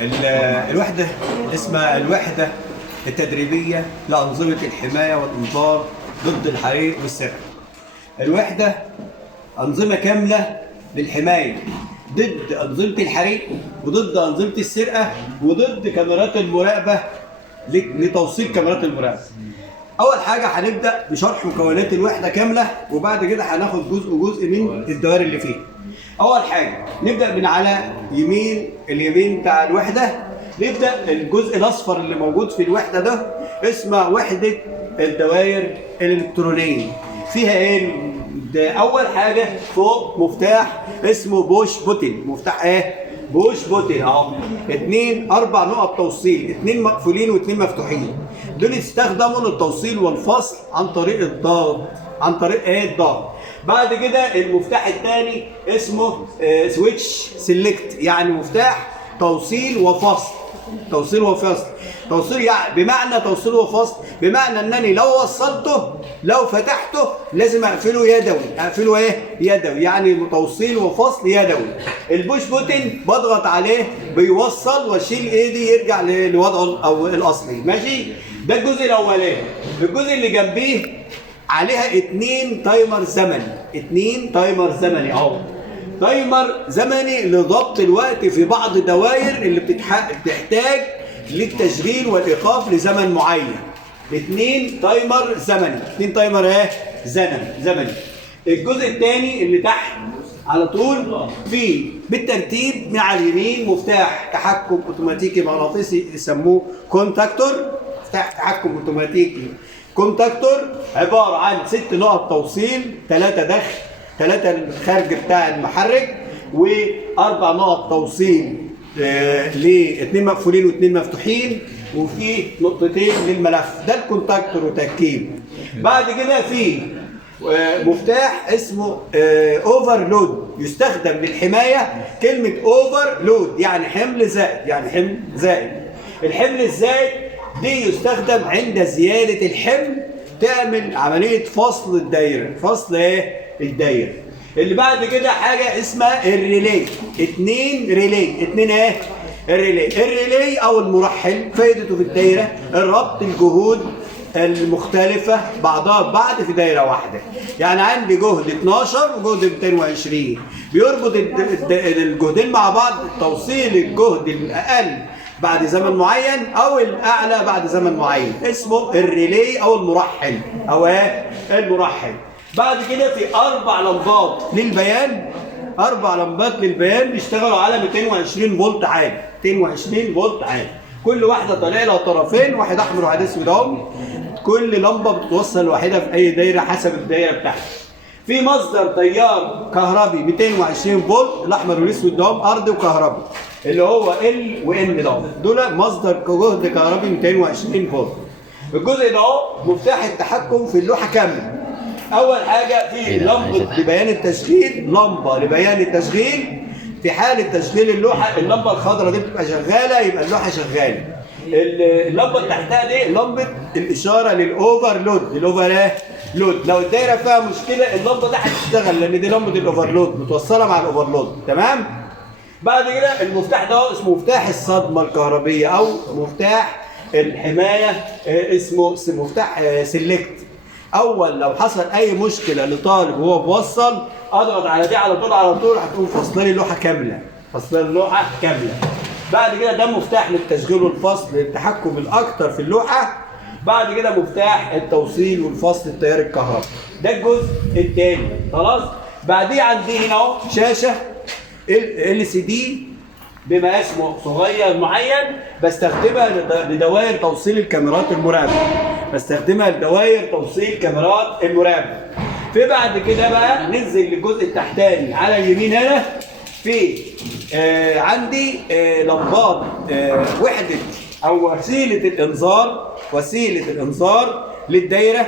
الوحدة اسمها الوحدة التدريبية لأنظمة الحماية والإنذار ضد الحريق والسرقة. الوحدة أنظمة كاملة للحماية ضد أنظمة الحريق وضد أنظمة السرقة وضد كاميرات المراقبة لتوصيل كاميرات المراقبة. أول حاجة هنبدأ بشرح مكونات الوحدة كاملة، وبعد كده هناخد جزء من الدوائر اللي فيها. أول حاجة نبدأ من على اليمين بتاع الوحدة، نبدأ الجزء الأصفر اللي موجود في الوحدة ده اسمه وحدة الدوائر الإلكترونية. فيها إيه؟ ده أول حاجة فوق مفتاح اسمه بوش بوتن. مفتاح إيه؟ بوش بوتن أهو. 4 نقط توصيل، 2 مقفولين و2 مفتوحين. دول يستخدموا للتوصيل والفصل عن طريق الضغط، عن طريق إيه؟ الضغط. بعد كده المفتاح الثاني اسمه سويتش سيلكت، يعني مفتاح توصيل وفصل. توصيل وفصل، توصيل يعني بمعنى توصيل وفصل، بمعنى انني لو وصلته لو فتحته لازم اقفله يدوي. اقفله ايه؟ يدوي، يعني توصيل وفصل يدوي. البوش بوتن بضغط عليه بيوصل واشيل ايدي يرجع لوضعه او الاصلي. ماشي؟ ده الجزء الاولاني. الجزء اللي جنبيه عليها 2 تايمر زمني. 2 تايمر زمني اهو. تايمر زمني لضبط الوقت في بعض الدوائر اللي بتحتاج للتشغيل والايقاف لزمن معين. 2 تايمر زمني. 2 تايمر ايه؟ زمني. الجزء الثاني اللي تحت على طول في بالترتيب من على اليمين مفتاح تحكم اوتوماتيكي مغناطيسي يسموه كونتاكتور. مفتاح تحكم اوتوماتيكي كونتاكتور عباره عن 6 نقط توصيل، 3 دخل، 3 الخارج بتاع المحرك، و4 نقط توصيل ل2 مقفولين و2 مفتوحين، وفي نقطتين للملف. ده الكونتاكتور وتركيب. بعد كده في مفتاح اسمه اوفرلود يستخدم للحمايه. كلمه اوفرلود يعني حمل زائد، يعني حمل زائد. الحمل الزائد دي يستخدم عند زياده الحمل، تعمل عمليه فصل الدايره. فصل ايه؟ الدايره. اللي بعد كده حاجه اسمها الريلي. 2 ريلي. 2 ايه؟ الريلي او المرحل فائدته في الدايره الربط الجهود المختلفه بعضها ببعض في دايره واحده. يعني عندي جهد 12 وجهد 220 بيربط الجهدين مع بعض، توصيل الجهد الاقل بعد زمن معين او الاعلى بعد زمن معين، اسمه الريلي او المرحل او ايه؟ المرحل. بعد كده في 4 لمبات للبيان. 4 لمبات للبيان بيشتغلوا على 220 فولت عالي. 220 فولت عالي. كل واحده طالع لها طرفين، واحد احمر وواحد اسود اهو. كل لمبه بتتوصل لوحدها في اي دايره حسب الدايره بتاعتها. في مصدر تيار كهربي 220 فولت، الاحمر والاسود ده ارضي وكهربي، اللي هو ال وان ده، دول مصدر جهد كهربي 220 فولت. الجزء ده اهو مفتاح التحكم في اللوحه كامله. اول حاجه في لمبه لبيان التشغيل، لمبه لبيان التشغيل. في حاله تشغيل اللوحه اللمبه الخضراء دي بتبقى شغاله، يبقى اللوحه شغاله. اللمبه اللي تحتها دي لمبه الاشاره للاوفرلود. الاوفرلود لو الدايره فيها مشكله اللمبه دي هتشتغل، لان دي لمبه الاوفرلود متوصله مع الاوفرلود. تمام؟ بعد كده المفتاح ده اسمه مفتاح الصدمه الكهربيه او مفتاح الحمايه، اسمه مفتاح سيلكت. اول لو حصل اي مشكله لطالب وهو بيوصل اضغط على دي على طول هتقوم فاصله لي اللوحه كامله. فاصله اللوحه كامله. بعد كده ده مفتاح للتشغيل والفصل للتحكم الاكثر في اللوحه. بعد كده مفتاح التوصيل والفصل التيار الكهربي. ده الجزء الثاني. خلاص؟ بعديه عندي هنا اهو شاشه LCD بمقاس صغير معين بستخدمها لدوائر توصيل الكاميرات المراقبه. بستخدمها لدوائر توصيل كاميرات المراقبه. في بعد كده بقى ننزل للجزء التحتاني على اليمين هنا في عندي لمبات وحده او وسيله الانذار للدايره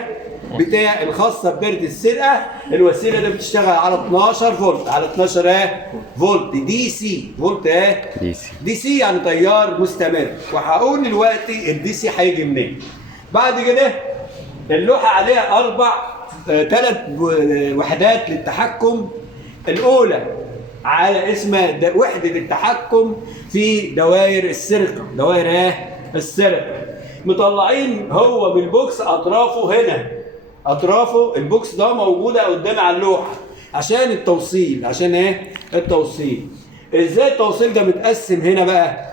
بتاع الخاصه بدايره السرقه. الوسيله دي بتشتغل على 12 فولت، على 12 فولت دي سي. فولت دي سي يعني تيار مستمر. وهقول دلوقتي الدي سي هيجي منين. بعد كده اللوحه عليها 3 وحدات للتحكم. الاولى على اسمها وحده التحكم في دوائر السرقه، دوائر ايه؟ السرقه. مطلعين هو بالبوكس اطرافه هنا، اطرافه البوكس ده موجوده قدامي على اللوحه عشان التوصيل، عشان ايه؟ التوصيل. ازاي التوصيل ده متقسم هنا بقى؟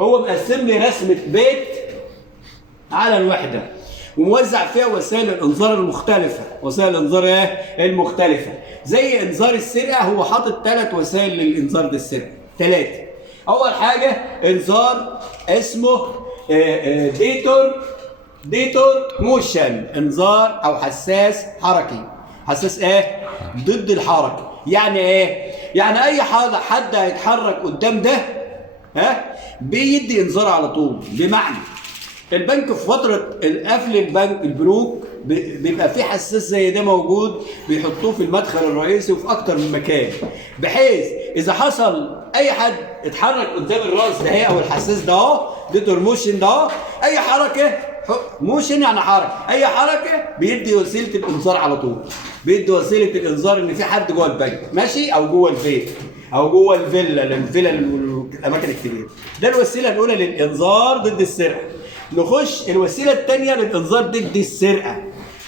هو مقسم لي رسمه بيت على الوحده وموزع فيها وسائل الانذار المختلفه، وسائل الانذار ايه؟ المختلفه. زي انذار السرقه هو حاطط 3 وسائل للانذار ده السرقه، 3. اول حاجه انذار اسمه ديتور موشن، انذار او حساس حركي. حساس ايه؟ ضد الحركه. يعني ايه؟ يعني اي حد هيتحرك قدام ده بيدي انذار على طول. بمعنى البنك في فتره قفل البنوك بيبقى في حساس زي ده موجود، بيحطوه في المدخل الرئيسي وفي اكتر من مكان، بحيث اذا حصل اي حد اتحرك قدام الراس ده او الحساس ده اهو، ديتور موشن ده اي حركه، موشن يعني حركه، اي حركه بيدي وسيله الانذار على طول، بيدي وسيله الانذار ان في حد جوه البنك ماشي، او جوه البيت، او جوه الفيلا الاماكن الكبيره. ده الوسيله الاولى للانذار ضد السرقه. نخش الوسيله الثانيه للانذار ضد السرقه.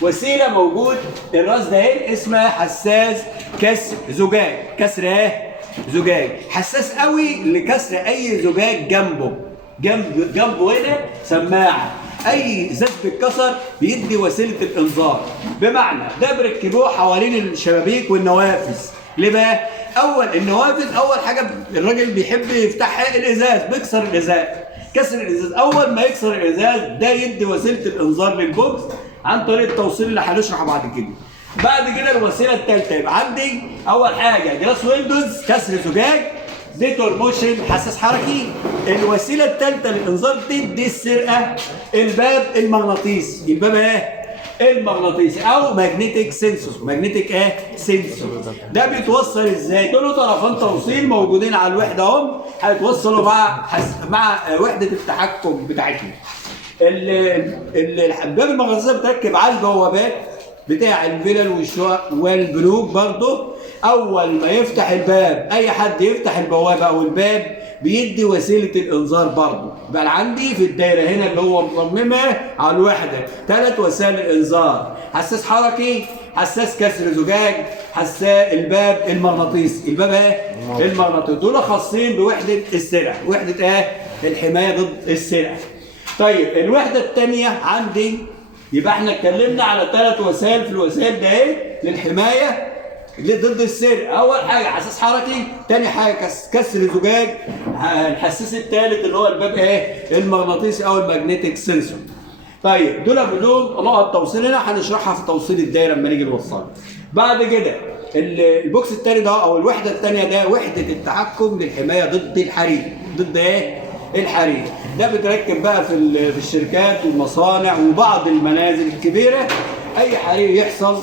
وسيله موجود الراس ده اهي اسمها حساس كسر زجاج. كسر ايه؟ زجاج. حساس قوي لكسر اي زجاج جنبه هنا سماعه. اي ازاز بيتكسر بيدي وسيله الانذار. بمعنى ده بيركبوه حوالين الشبابيك والنوافذ. ليه بقى؟ النوافذ اول حاجه الراجل بيحب يفتحها الازاز، بيكسر الازاز. كسر الازاز، اول ما يكسر الازاز ده يدي وسيله الانذار للبوكس عن طريق التوصيل اللي هنشرحه بعد كده. بعد كده الوسيله الثالثه يبقى عندي اول حاجه جلاس ويندوز، كسر زجاج، ديتور موشن، حساس حركي. الوسيله الثالثه للانذار ضد السرقه الباب المغناطيسي. الباب ايه؟ المغناطيسي او ماجنتيك سنسور. ماجنتيك ايه؟ سنسور. ده بيتوصل ازاي؟ دول طرفان توصيل موجودين على الوحده اهم، هيتوصلوا مع وحده التحكم بتاعتنا. الباب المغناطيسي بتركب على البوابات بتاع الفلل والشقق والبنوك برضه. اول ما يفتح الباب، اي حد يفتح البوابه او الباب بيدي وسيله الانذار برضه. بقى عندي في الدايره هنا اللي هو مصممها على الوحده 3 وسائل الانذار: حساس حركي، حساس كسر زجاج، حساس الباب المغناطيسي. الباب ايه؟ المغناطيسي. دول خاصين بوحده السرقه، وحده ايه؟ الحمايه ضد السرقه. طيب الوحده الثانيه عندي، يبقى احنا اتكلمنا على 3 وسائل. في الوسائل ده ايه؟ للحمايه ضد السرقه. اول حاجه حساس حركي، ثاني حاجه كسر زجاج، الحساس الثالث اللي هو الباب ايه؟ المغناطيسي او الماجنتيك سنسور. طيب دول بدون نقط توصيل هنا هنشرحها في توصيل الدايره لما نيجي نوصلها. بعد كده البوكس الثاني ده او الوحده الثانيه ده وحده التحكم للحمايه ضد الحريق. ضد ايه؟ الحريق. ده بتركب بقى في الشركات والمصانع وبعض المنازل الكبيره. اي حريق يحصل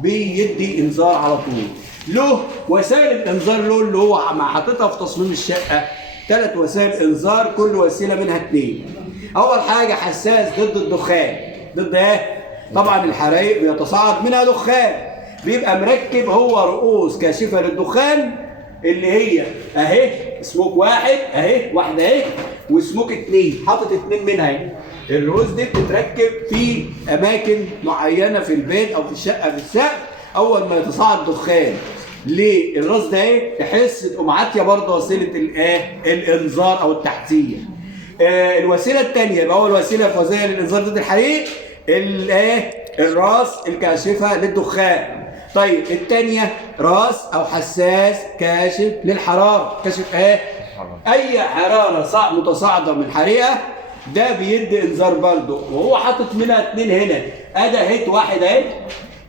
بيدي انذار على طول. له وسائل الانذار اللي هو حاططها في تصميم الشقه 3 وسائل انذار، كل وسيله منها 2. اول حاجه حساس ضد الدخان. ضد ايه؟ طبعا الحرايق بيتصاعد منها دخان، بيبقى مركب هو رؤوس كاشفه للدخان اللي هي اهي سموك واحد، اهي واحده اهي، وسموك 2 حاطط 2 منها اهي. الرؤوس دي بتتركب في اماكن معينه في البيت او في الشقه في السقف. اول ما يتصاعد دخان للراس ده ايه تحس تقوم عاتيه برضه وسيله الايه؟ الانذار او التحذير. الوسيله الثانيه يبقى اول وسيله في وسائل الانذار ضد الحريق الايه؟ الراس الكاشفه للدخان. طيب الثانيه راس او حساس كاشف للحراره. كاشف ايه؟ اي حراره متصاعده من حريقه ده بيدي انذار برضه، وهو حاطط منها 2 هنا. ادي هيت واحد اهي،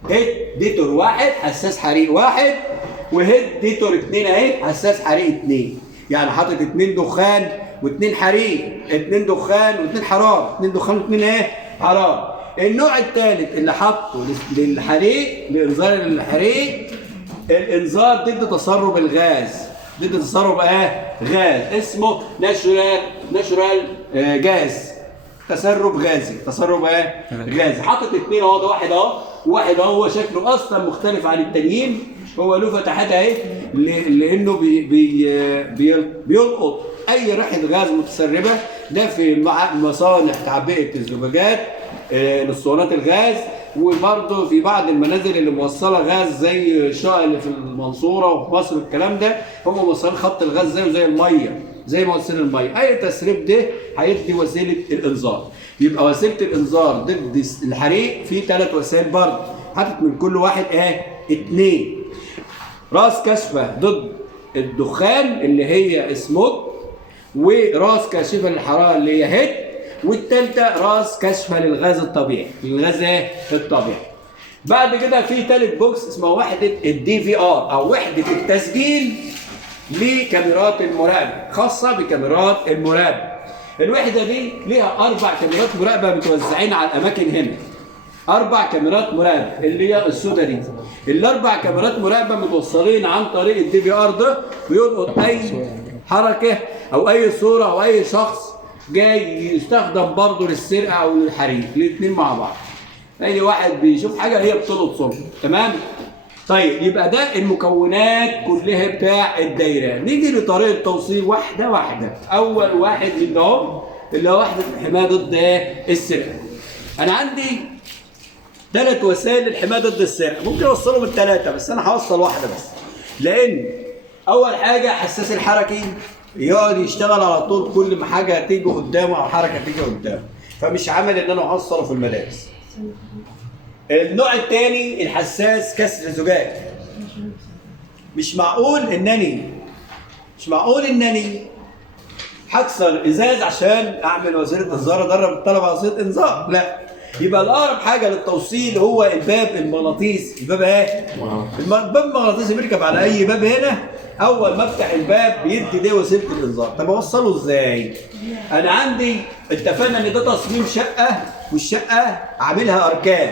هيت ديتور واحد حساس حريق واحد، وهيت ديتور 2 اهي حساس حريق 2. يعني حاطط 2 دخان و2 حريق، 2 دخان و2 حراره، 2 دخان و2 ايه؟ حراره. النوع الثالث اللي حاطه للحريق، لانذار الحريق، الانذار ضد تسرب الغاز. ضد تسرب ايه؟ غاز، اسمه ناتشورال جاز. تسرب غازي. تسرب ايه؟ غازي. حاطط 2 اهو، ده واحد اهو، وواحد اهو هو شكله اصلا مختلف عن التانيين، هو له فتحات اهي لانه بيلقط اي ريحه غاز متسربه. ده في مصانع تعبئه الزجاجات، لاسطوانات الغاز، وبرضه في بعض المنازل اللي موصله غاز زي الشقق اللي في المنصوره وفي مصر والكلام ده، هم موصلين خط الغاز زيه زي الميه، زي موصلين الميه. اي تسريب ده هيدي وسيله الانذار. يبقى وسيله الانذار ضد الحريق في 3 وسائل برضه، حاطط من كل واحد 2. راس كشفه ضد الدخان اللي هي سموك، وراس كاشفه للحراره اللي هي هيد، والثالثه راس كشفه للغاز الطبيعي، للغاز الطبيعي. بعد كده في ثالث بوكس اسمه وحده الدي في ار او وحده التسجيل لكاميرات المراقبه، خاصه بكاميرات المراقبه. الوحده دي ليها 4 كاميرات مراقبه متوزعين على الاماكن هنا. 4 كاميرات مراقبه اللي هي السودا دي. ال4 كاميرات مراقبه متوصلين عن طريق الدي في ار ده، بيلقط اي حركه او اي صوره او اي شخص جاي يستخدم برضه للسرقه او للحريق، الاثنين مع بعض. اي واحد بيشوف حاجه هي بتلقط صوره. تمام؟ طيب يبقى ده المكونات كلها بتاع الدايره. نيجي لطريقه توصيل واحده واحده. اول واحد من ده اللي هو وحده الحمايه ضد السرقه. انا عندي 3 وسائل للحمايه ضد السرقه، ممكن اوصلهم ال3 بس انا هوصل واحده بس. لان اول حاجه حساس الحركي يقعد يشتغل على طول كل ما حاجه تيجي قدامه او حركه تيجي قدامه، فمش عامل ان انا اوصله في المدارس. النوع الثاني الحساس كسر زجاج. مش معقول انني هكسر ازاز عشان اعمل وسيله انذار ادرب الطلبه على وسيله انذار، لا. يبقى الاقرب حاجه للتوصيل هو الباب المغناطيسي. الباب الباب المغناطيسي بيركب على اي باب هنا، اول ما افتح الباب بيدي ده وسيله الانذار. طب اوصله ازاي؟ انا عندي اتفقنا ان ده تصميم شقه، والشقه عاملها اركان،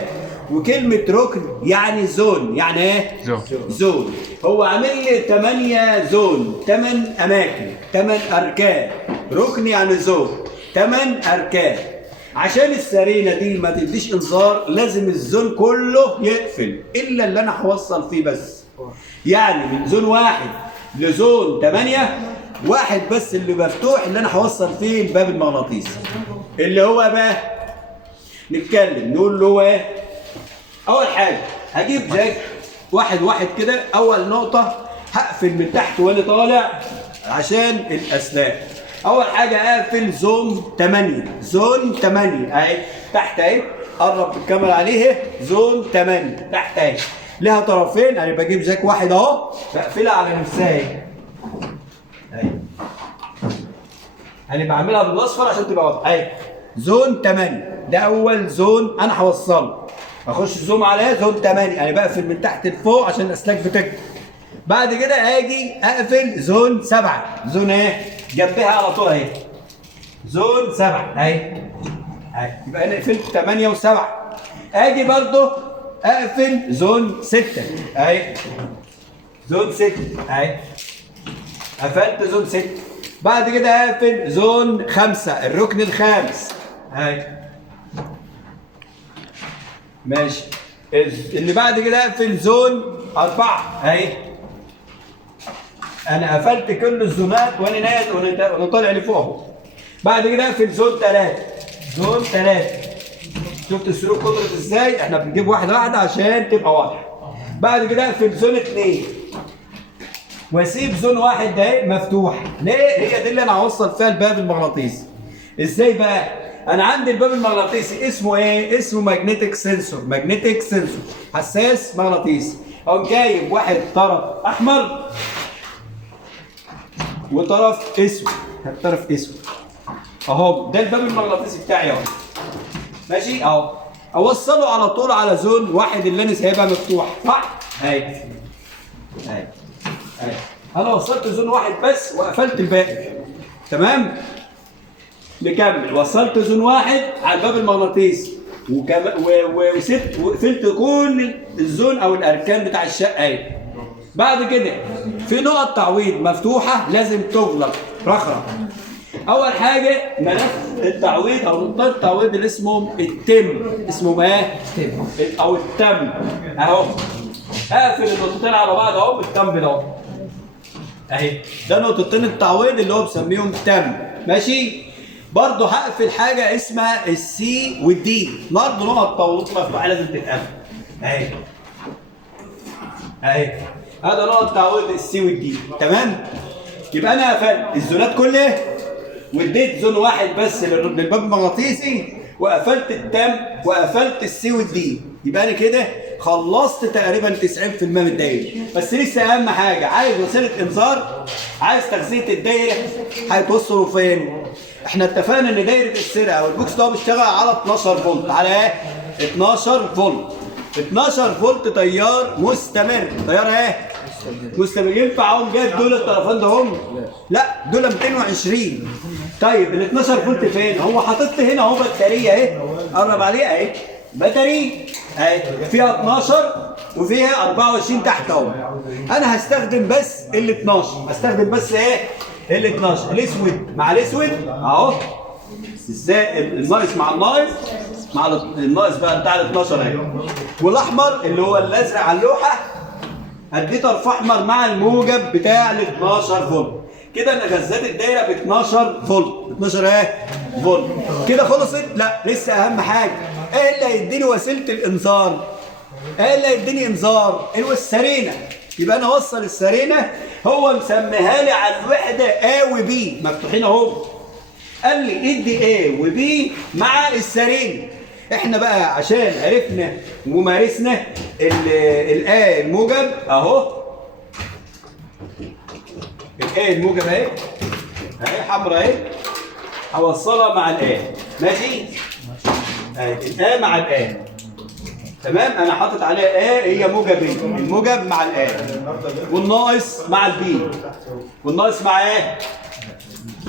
وكلمه ركن يعني زون. يعني ايه؟ زون. هو عامل لي 8 زون، 8 اماكن، 8 اركان. ركن يعني زون، 8 اركان. عشان السرينه دي ما تديش انذار لازم الزون كله يقفل الا اللي انا هوصل فيه بس. يعني من زون 1 لزون 8 واحد بس اللي مفتوح اللي انا هوصل فيه الباب المغناطيسي. اللي هو بقى نتكلم نقول له ايه؟ اول حاجه هجيب زي واحد كده. اول نقطه هقفل من تحت وانا طالع عشان الاسلاك. اول حاجه اقفل زون 8. زون 8 اهي تحت اهي، قرب الكاميرا عليه. زون 8 تحت اهي، لها طرفين. انا بجيب جاك واحد اهو بقفلها على نفسها اهي. انا بعملها بالاصفر عشان تبقى واضحه اهي. زون 8 ده اول زون انا هوصله. اخش زوم عليه زون 8، انا بقفل من تحت لفوق عشان الاسلاك بتكتب. بعد كده اجي اقفل زون 7. زون ايه؟ جنبها على طول اهي. زون 7 اهي. يبقى انا قفلت 8 و7. اجي برضو اقفل زون 6 اهي. زون 6 اهي. قفلت زون 6. بعد كده اقفل زون 5 الركن الخامس اهي. ماشي. اللي بعد كده اقفل زون 4 اهي. انا قفلت كل الزونات وانا نازل وانا طالع لفوق. بعد كده اقفل زون 3. زون 3 شفت السلوك قدرت ازاي؟ احنا بنجيب واحده واحده عشان تبقى واضحه. بعد كده اقفل زون 2 واسيب زون 1 ده مفتوح. ليه؟ هي دي اللي انا هوصل فيها الباب المغناطيسي. ازاي بقى؟ انا عندي الباب المغناطيسي اسمه ايه؟ اسمه ماجنتيك سنسور. ماجنتيك سنسور حساس مغناطيسي. اقوم جايب واحد طرف احمر وطرف اسود. طرف اسود اهو، ده الباب المغناطيسي بتاعي اهو. ماشي اهو. اوصله على طول على زون 1 اللي انا سايبها مفتوح، صح؟ اهي اهي اهي. انا وصلت زون 1 بس وقفلت الباقي. تمام؟ نكمل. وصلت زون 1 على الباب المغناطيسي وقفلت كل الزون او الاركان بتاع الشقه اهي. بعد كده في نقط تعويض مفتوحه لازم تغلق رخرة. اول حاجه ملف التعويض او نقطه التعويض اللي اسمه التم. اسمه ايه؟ او التم اهو. اقفل النقطتين على بعض اهو بالتم ده اهو. اهي ده نقطتين التعويض اللي هو بسميهم تم. ماشي. برضه هقفل حاجه اسمها السي والدي، برضه نقط تعويض مفتوحه لازم تتقفل اهي. اهي هذا نقط تعويض السي والدي. تمام. يبقى انا قفلت الزونات كلها واديت زون واحد بس للباب المغناطيسي، وقفلت التم وقفلت السي والدي. يبقى انا كده خلصت تقريبا 90% من الدايره. بس لسه اهم حاجه، عايز وسيله انذار، عايز تغذيه الدايره، هيتوصلوا فين؟ احنا اتفقنا ان دايره السرعه والبوكس ده بيشتغل على 12 فولت. على ايه؟ 12 فولت. 12 فولت تيار مستمر. تيار ايه؟ مستمر. ينفع اقوم جايب دول الطرفين ده هم؟ لا، دول 220. طيب ال 12 فولت فين؟ هو حاطط لي هنا اهو بطاريه اهي، قرب عليها اهي، بطاريه اهي فيها 12 وفيها 24 تحت اهو. انا هستخدم بس ال 12، هستخدم بس ايه؟ ال 12. الاسود مع الاسود اهو، ازاي الناقص مع الناقص مع الناقص بقى بتاع ال 12 اهي، والاحمر اللي هو الازرق على اللوحه هديه طرف احمر مع الموجب بتاع ال 12 فولت. كده انا غذيت الدايره ب 12 فولت. 12 ايه؟ فولت. كده خلصت؟ لا، لسه اهم حاجه. ايه اللي هيديني وسيله الانذار؟ ايه اللي هيديني انذار؟ السرينه. يبقى انا اوصل السرينه، هو مسميها لي على الوحده A و B مفتوحين اهو. قال لي ادي A و B مع السرينه. احنا بقى عشان عرفنا ومارسنا الآ الموجب اهو، الآ الموجب اهي اهي حمراء اهي، هوصلها مع الآ. ماشي؟ اهي الآ مع الآ. تمام. انا حاطط عليها آ هي موجبين، الموجب مع الآ والناقص مع البي، والناقص مع ايه؟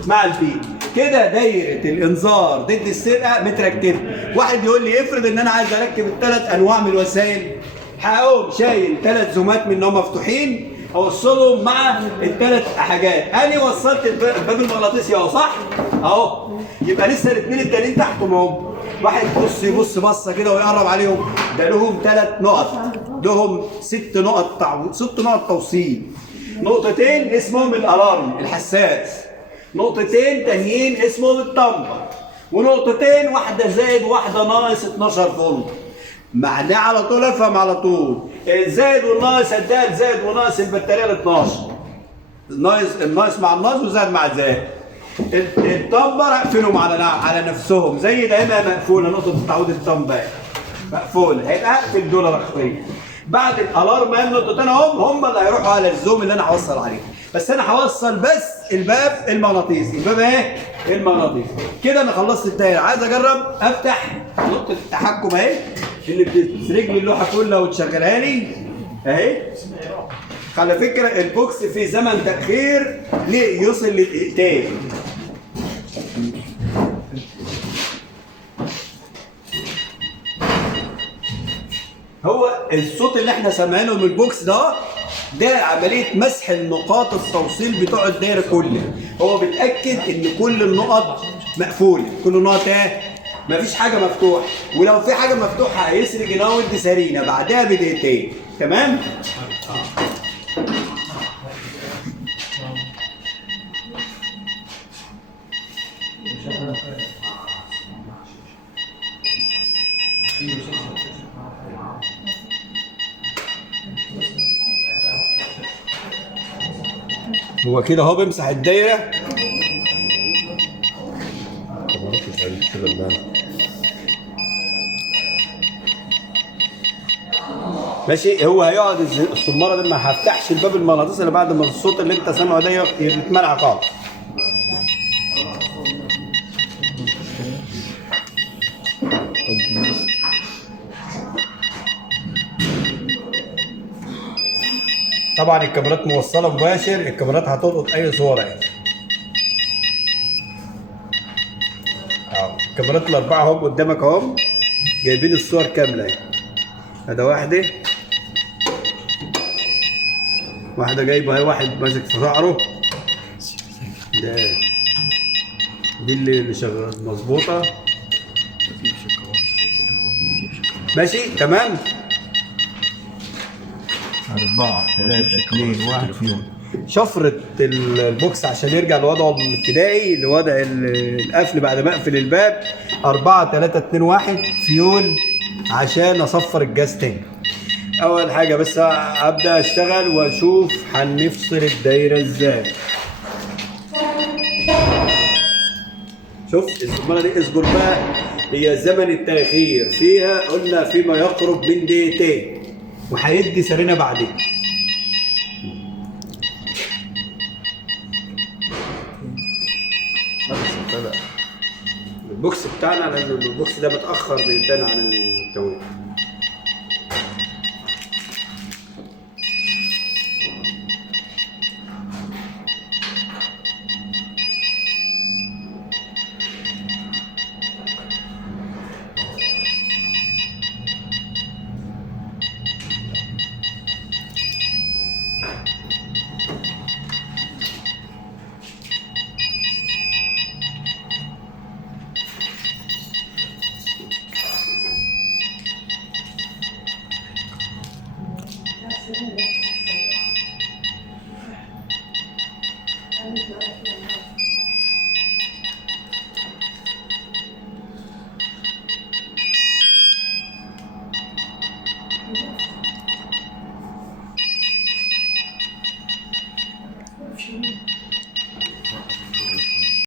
مع البي. كده دايره الانذار ضد السرقه متركبه. واحد يقول لي افرض ان انا عايز اركب الثلاث انواع من الوسائل، هقوم شايل 3 زومات منهم مفتوحين اوصلهم مع الثلاث حاجات. انا وصلت الباب المغناطيسي اهو، صح؟ اهو. يبقى لسه الاثنين التانيين تحتهم اهو. واحد يبص بصه كده ويقرب عليهم، ده لهم 3 نقط، لهم 6 نقط توصيل. نقطتين اسمهم الالارم الحساس، نقطتين تانيين اسمهم الطنبة، ونقطتين واحدة زائد واحدة ناقص 12 فولت. معناه على طول افهم على طول. الزائد والناقص هديها الزائد وناقص البطارية ال 12. الناقص مع الناقص وزائد مع الزائد. الطنبة اقفلهم على نفسهم زي دايما مقفولة. نقطة تعويض الطنبة مقفولة، هيبقى اقفل دول رخصين. بعد الالارم النقطتين هم اللي هيروحوا على الزوم اللي انا هوصل عليه. بس انا هوصل بس الباب المغناطيسي. الباب ايه؟ المغناطيسي. كده انا خلصت الدايره. عايز اجرب افتح نقطه التحكم اهي اللي بتسرج لي اللوحه كلها وتشغلها لي اهي. على فكره البوكس في زمن تاخير ليه يوصل لدقيقتين. هو الصوت اللي احنا سامعينه من البوكس ده عمليه مسح النقاط التوصيل بتوع الدايره كلها. هو بيتاكد ان كل النقط مقفوله، كل النقط ايه؟ مفيش حاجه مفتوحه، ولو في حاجه مفتوحه هيسرج ينور دي سرينه بعدها بدقيقتين. تمام؟ هو كده اهو بيمسح الدايره. ماشي. هو هيقعد الصماره دي ما هفتحش الباب المغناطيسي الا بعد ما الصوت اللي انت سامعه ده يتمنع خالص. طبعا الكاميرات موصله مباشر، الكاميرات هتلقط اي صوره يعني. الكاميرات الاربعه اهم قدامك اهم جايبين الصور كامله اهي. هذا واحده جايبه اهي، واحد ماسك في شعره ده، دي اللي شغاله مظبوطه. ماشي تمام. 4 3 2 1 فيهم. شفرة البوكس عشان يرجع لوضعه الابتدائي، لوضع القفل بعد ما اقفل الباب. 4 3 2 1 فيول عشان اصفر الجاز تاني. اول حاجة بس ابدا اشتغل واشوف هنفصل الدايرة ازاي. شوف الزمارة دي اصبر بقى، هي زمن التأخير فيها قلنا فيما يقرب من دقيقتين، وهيدي سرنا بعدين. البوكس بتاعنا لان البوكس ده متأخر دقيقتين عن التوقيت.